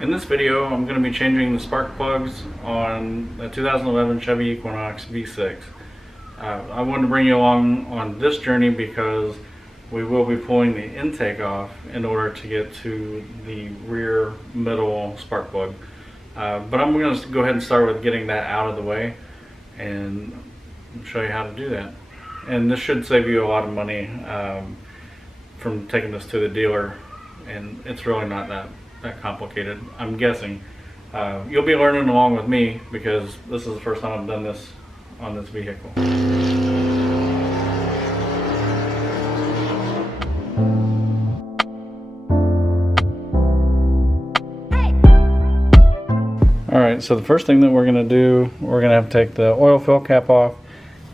In this video, I'm going to be changing the spark plugs on the 2011 Chevy Equinox V6. I wanted to bring you along on this journey because we will be pulling the intake off in order to get to the rear middle spark plug. But I'm going to go ahead and start with getting that out of the way and show you how to do that. And this should save you a lot of money from taking this to the dealer, and it's really not that complicated, I'm guessing. You'll be learning along with me because this is the first time I've done this on this vehicle. Alright, so the first thing that we're going to do, we're going to have to take the oil fill cap off,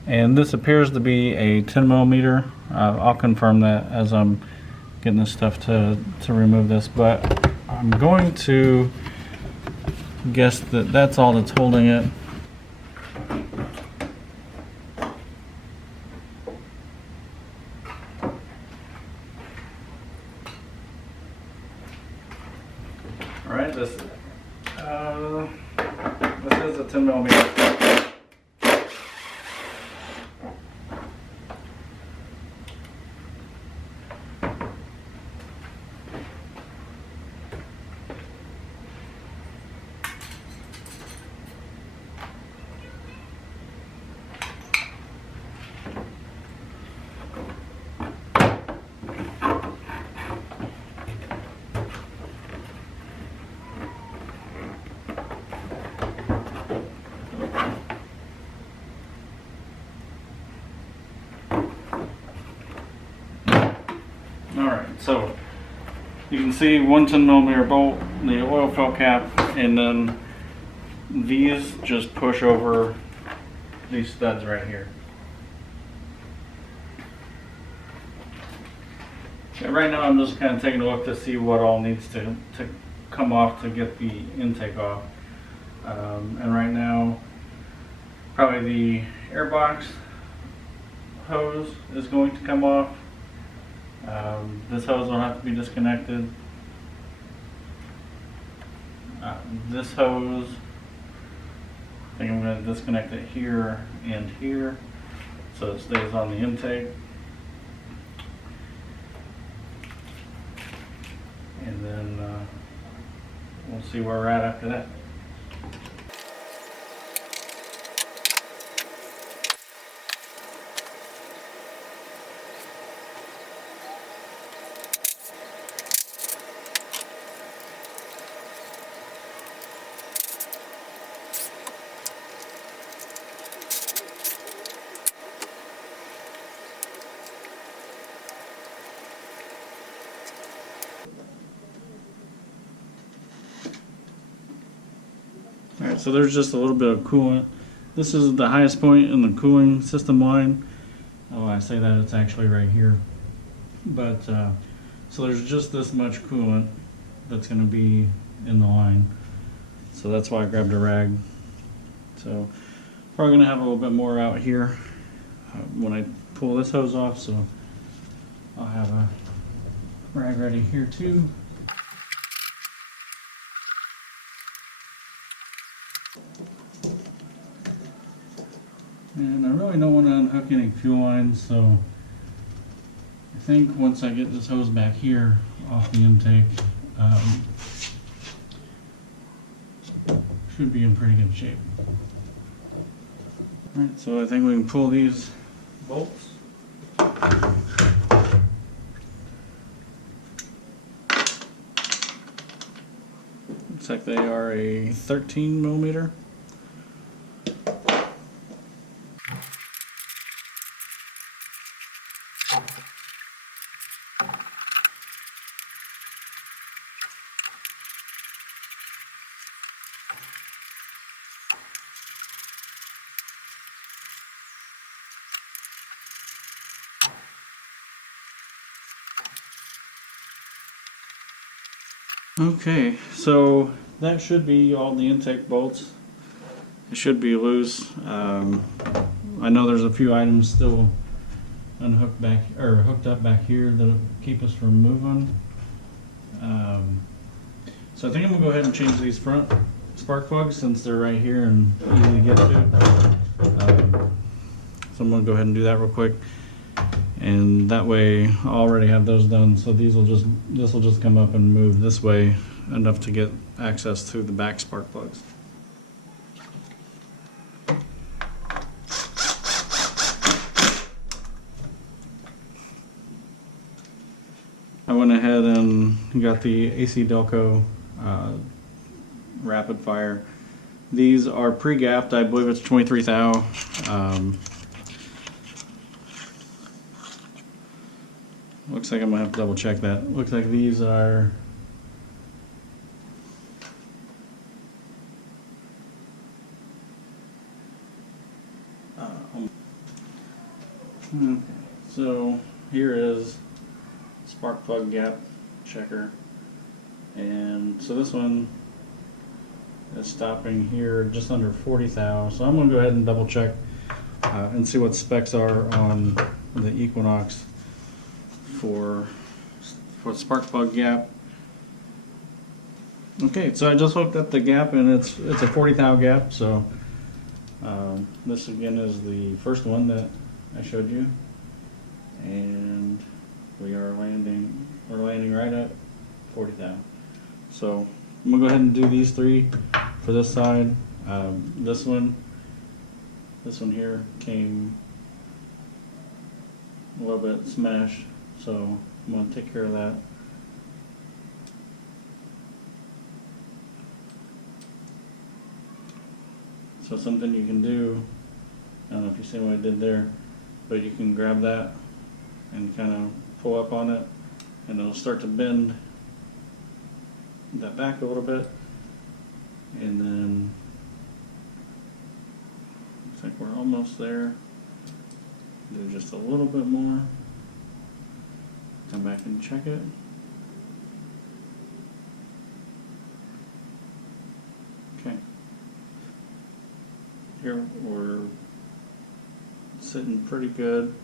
and this appears to be a 10 millimeter. I'll confirm that as I'm getting this stuff to remove this, but I'm going to guess that that's all that's holding it. All right, this is a 10 millimeter. Alright, so you can see one 10 millimeter bolt, the oil fill cap, and then these just push over these studs right here. Okay, right now I'm just kind of taking a look to see what all needs to come off to get the intake off. And right now, probably the airbox hose is going to come off. This hose will have to be disconnected. This hose, I think I'm going to disconnect it here and here so it stays on the intake. And then we'll see where we're at after that. Alright, so there's just a little bit of coolant. This is the highest point in the cooling system line. Oh, I say that, it's actually right here. But, so there's just this much coolant that's going to be in the line. So that's why I grabbed a rag. So, probably going to have a little bit more out here when I pull this hose off. So, I'll have a rag ready here too. And I really don't want to unhook any fuel lines, so I think once I get this hose back here off the intake, should be in pretty good shape. Alright, so I think we can pull these bolts. Looks like they are a 13 millimeter. Okay, so that should be all the intake bolts. It should be loose. I know there's a few items still unhooked back or hooked up back here that'll keep us from moving. So I think I'm gonna go ahead and change these front spark plugs since they're right here and easy to get to. So I'm gonna go ahead and do that real quick, and that way I already have those done. So this will just come up and move this way enough to get access to the back spark plugs. I went ahead and got the AC Delco rapid fire. These are pre-gapped. I believe it's 23 thou. Looks like I'm gonna have to double check that. Looks like these are okay. So here is spark plug gap checker, and so this one is stopping here just under 40 thou. So I'm going to go ahead and double check and see what specs are on the Equinox for spark plug gap. Okay, so I just looked at the gap and it's a 40 thou gap. So this again is the first one that I showed you, and we're landing right at 40 thou. So I'm gonna go ahead and do these three for this side. This one here came a little bit smashed, so I'm gonna take care of that. So something you can do, I don't know if you see what I did there, but you can grab that and kind of pull up on it, and it'll start to bend that back a little bit, and then looks like we're almost there. Do just a little bit more, come back and check it. Okay, here we're sitting pretty good.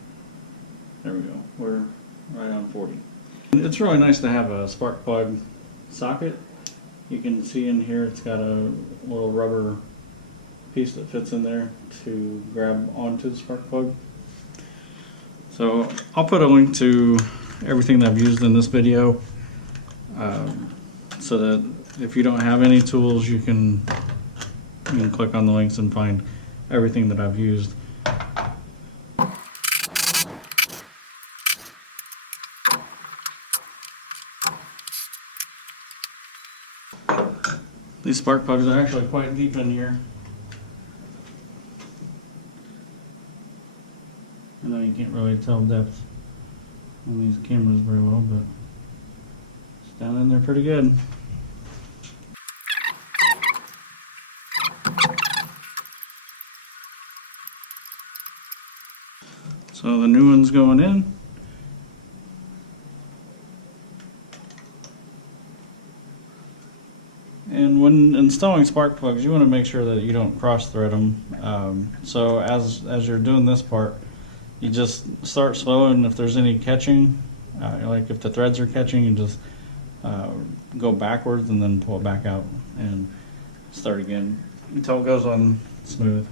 There we go, we're right on 40. It's really nice to have a spark plug socket. You can see in here it's got a little rubber piece that fits in there to grab onto the spark plug. So I'll put a link to everything that I've used in this video, so that if you don't have any tools, you can click on the links and find everything that I've used. These spark plugs are actually quite deep in here. I know you can't really tell depth on these cameras very well, but it's down in there pretty good. So the new one's going in. And when installing spark plugs, you want to make sure that you don't cross thread them. So as you're doing this part, you just start slow, and if there's any catching, like if the threads are catching, you just go backwards and then pull it back out and start again until it goes on smooth.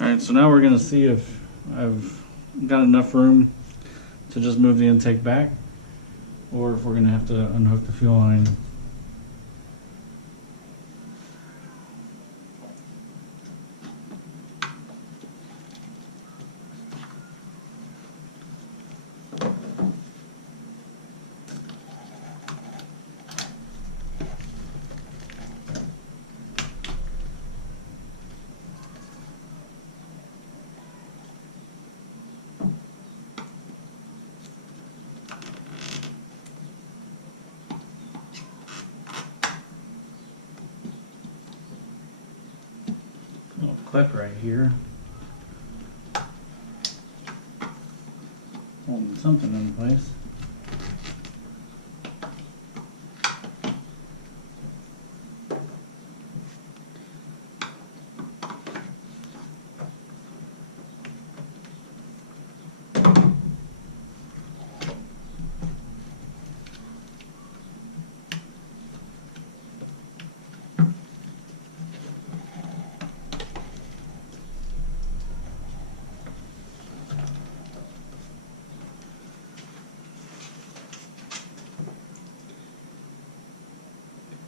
Alright, so now we're going to see if I've got enough room to just move the intake back, or if we're going to have to unhook the fuel line. clip right here. Holding something in place.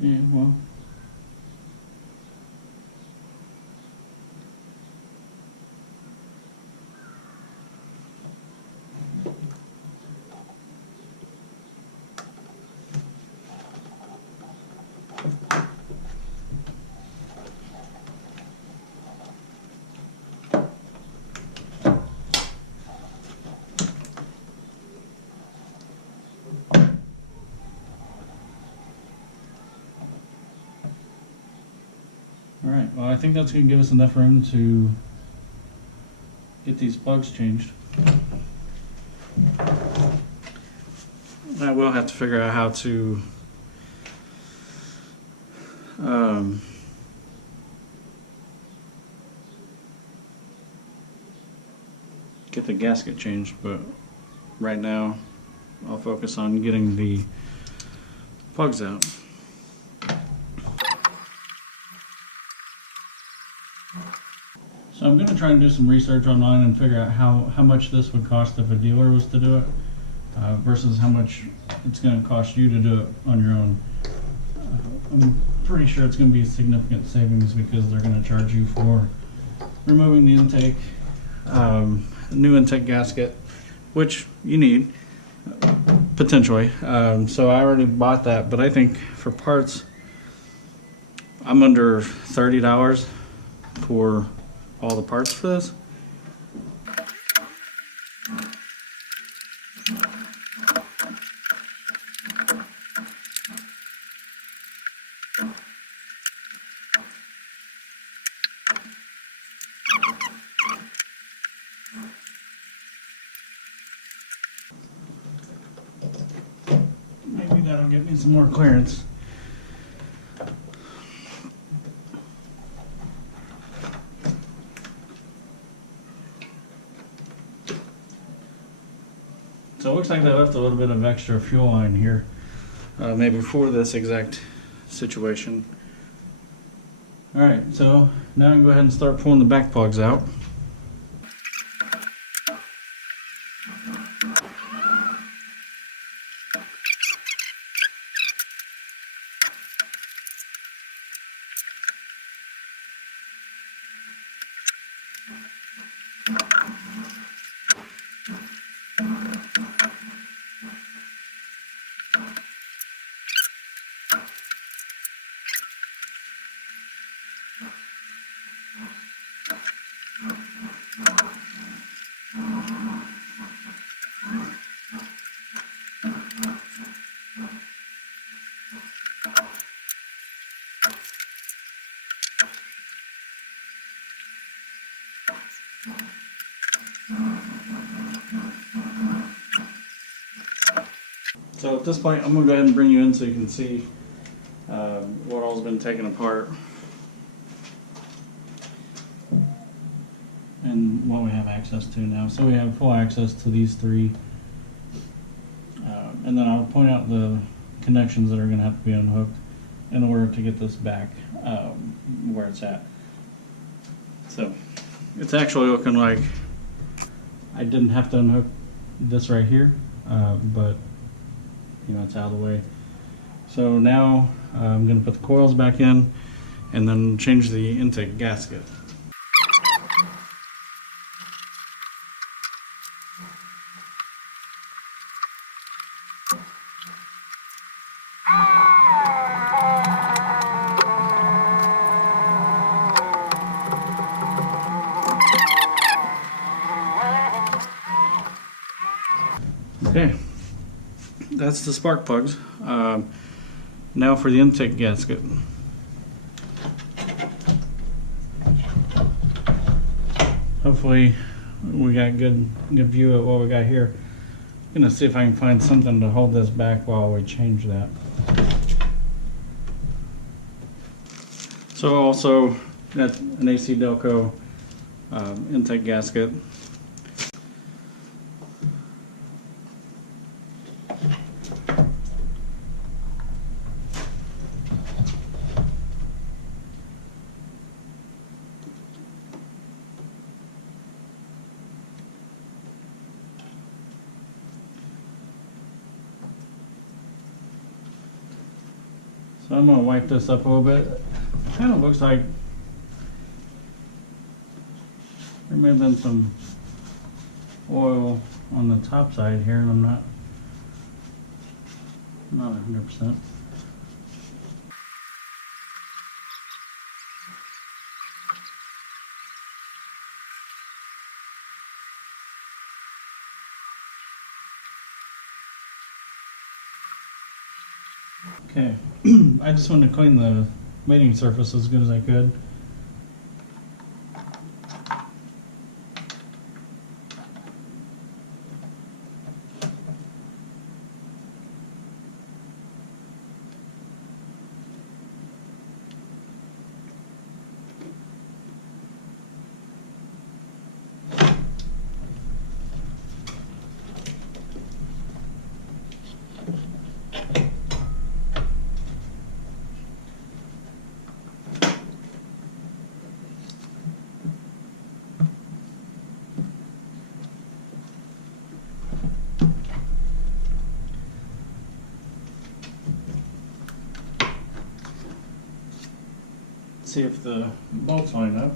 Yeah, well. Alright, well I think that's going to give us enough room to get these plugs changed. I will have to figure out how to get the gasket changed, but right now I'll focus on getting the plugs out. So I'm going to try and do some research online and figure out how much this would cost if a dealer was to do it versus how much it's going to cost you to do it on your own. I'm pretty sure it's going to be significant savings because they're going to charge you for removing the intake, new intake gasket, which you need potentially. So I already bought that, but I think for parts I'm under $30 for all the parts for this. Maybe that'll get me some more clearance. So it looks like they left a little bit of extra fuel line here, maybe for this exact situation. Alright, so now I can go ahead and start pulling the back plugs out. So at this point, I'm going to go ahead and bring you in so you can see what all's been taken apart and what we have access to now. So we have full access to these three, and then I'll point out the connections that are going to have to be unhooked in order to get this back where it's at. So it's actually looking like I didn't have to unhook this right here, but you know, it's out of the way. So now I'm going to put the coils back in and then change the intake gasket. Okay, that's the spark plugs. Now for the intake gasket. hopefully we got good view of what we got here. I'm gonna see if I can find something to hold this back while we change that. So also that's an AC Delco intake gasket. So I'm gonna wipe this up a little bit. It kind of looks like there may have been some oil on the top side here, and I'm not 100%. Okay, I just wanted to clean the mating surface as good as I could. See if the bolts line up.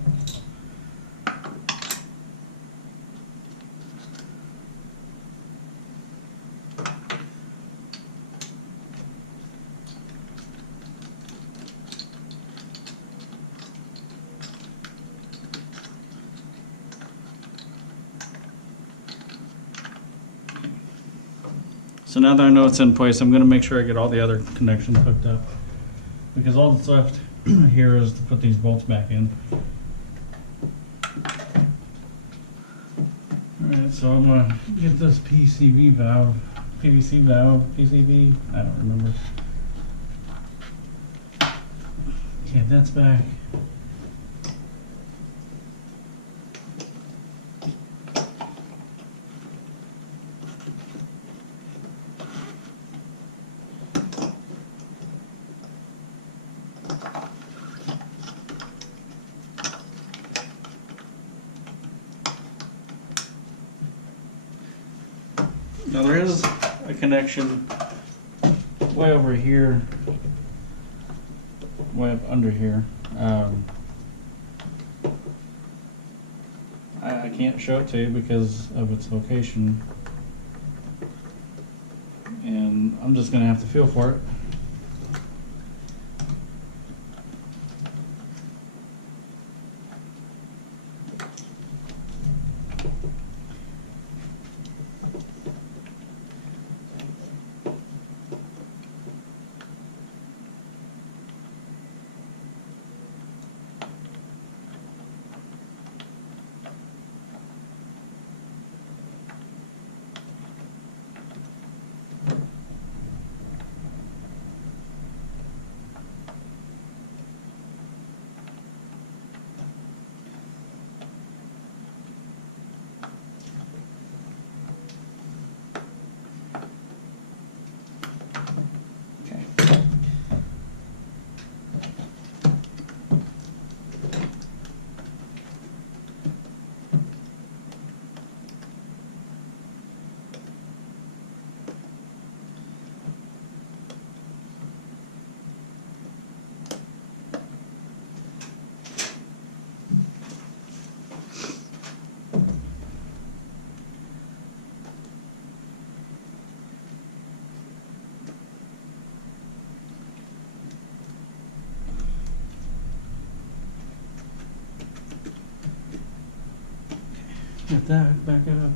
So now that I know it's in place, I'm going to make sure I get all the other connections hooked up, because all that's left here is to put these bolts back in. Alright, so I'm going to get this PVC valve, PCV, I don't remember. Okay, that's back. Now there is a connection way over here, way up under here. I can't show it to you because of its location, and I'm just gonna have to feel for it. Get that back up.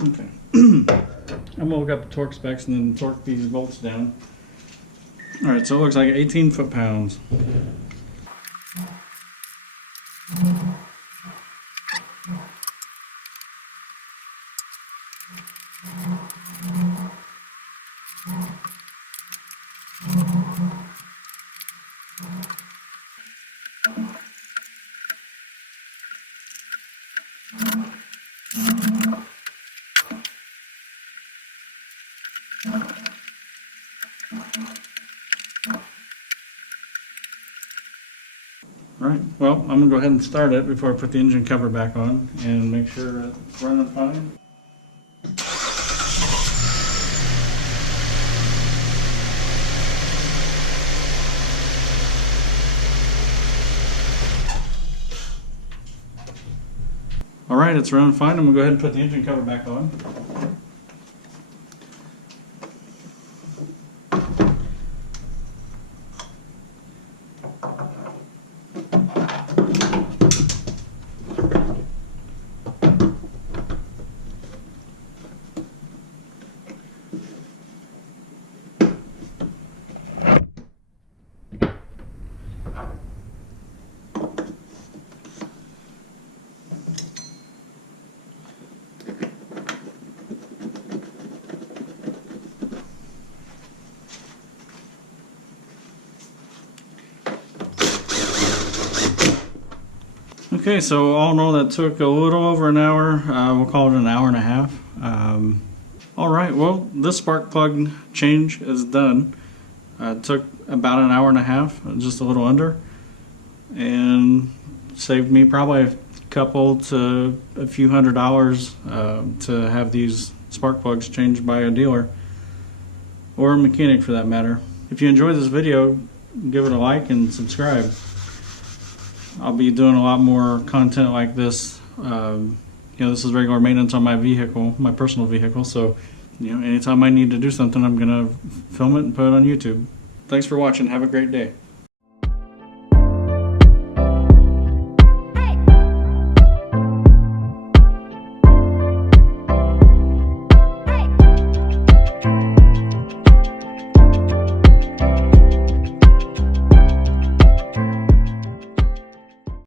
Okay. I'm gonna look up the torque specs and then torque these bolts down. All right, so it looks like 18 foot-pounds. Alright, well, I'm going to go ahead and start it before I put the engine cover back on and make sure it's running fine. Alright, it's running fine. I'm going to go ahead and put the engine cover back on. Okay, so all in all that took a little over an hour. We'll call it an hour and a half. Alright, well, this spark plug change is done. It took about an hour and a half, just a little under, and saved me probably a couple to a few $100 to have these spark plugs changed by a dealer or a mechanic for that matter. If you enjoyed this video, give it a like and subscribe. I'll be doing a lot more content like this. This is regular maintenance on my vehicle, my personal vehicle, so anytime I need to do something, I'm gonna film it and put it on YouTube. Thanks for watching. Have a great day.